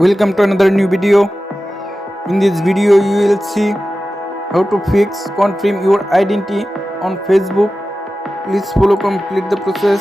Welcome to another new video. In this video you will see how to fix confirm your identity on Facebook. Please follow complete the process.